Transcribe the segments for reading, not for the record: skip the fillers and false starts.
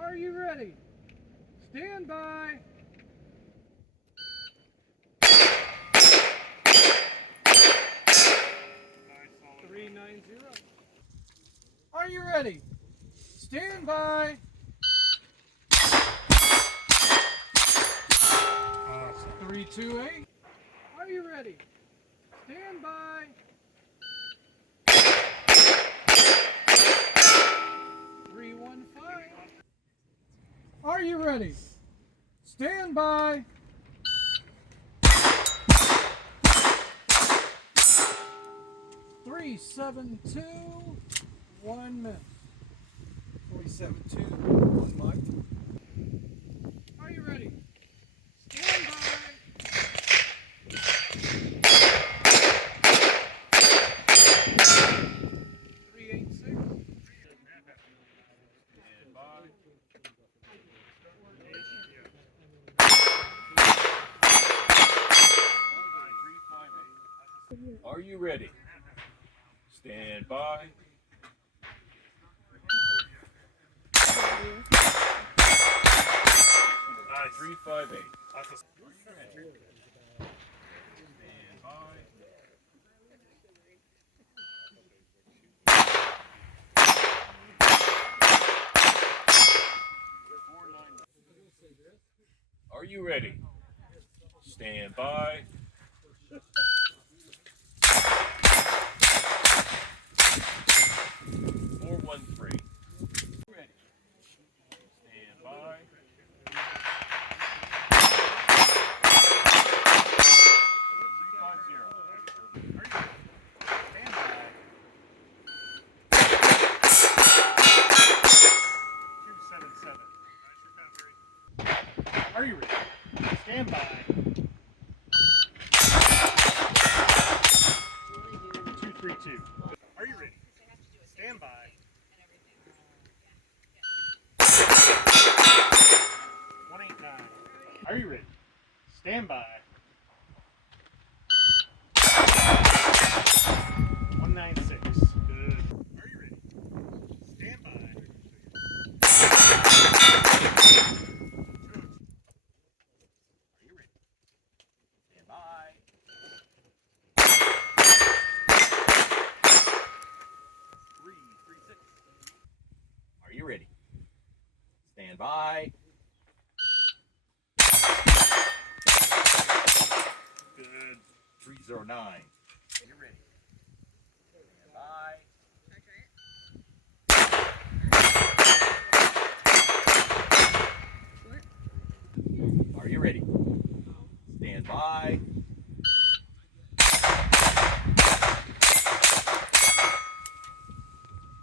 Are you ready? Stand by. 390. Are you ready? Stand by. 328. Are you ready? Stand by. 315. Are you ready? Stand by. 372. 1 minute. 47.2, 1 mic. Are you ready? Stand by. 386. Stand by. Are you ready? Stand by. 358. Stand by. 490. Are you ready? Stand by. 413. Ready. Stand by. 277. Are you ready? Stand by. 232. Are you ready? Stand by. 189. Are you ready? Stand by. 196. Good. Are you ready? Stand by. 202. Are you ready? Stand by. 336. Are you ready? Stand by. Good. 309. Are you ready? Stand by. 'Are you ready? Stand by.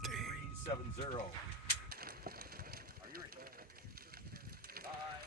370. Are you ready? Stand by.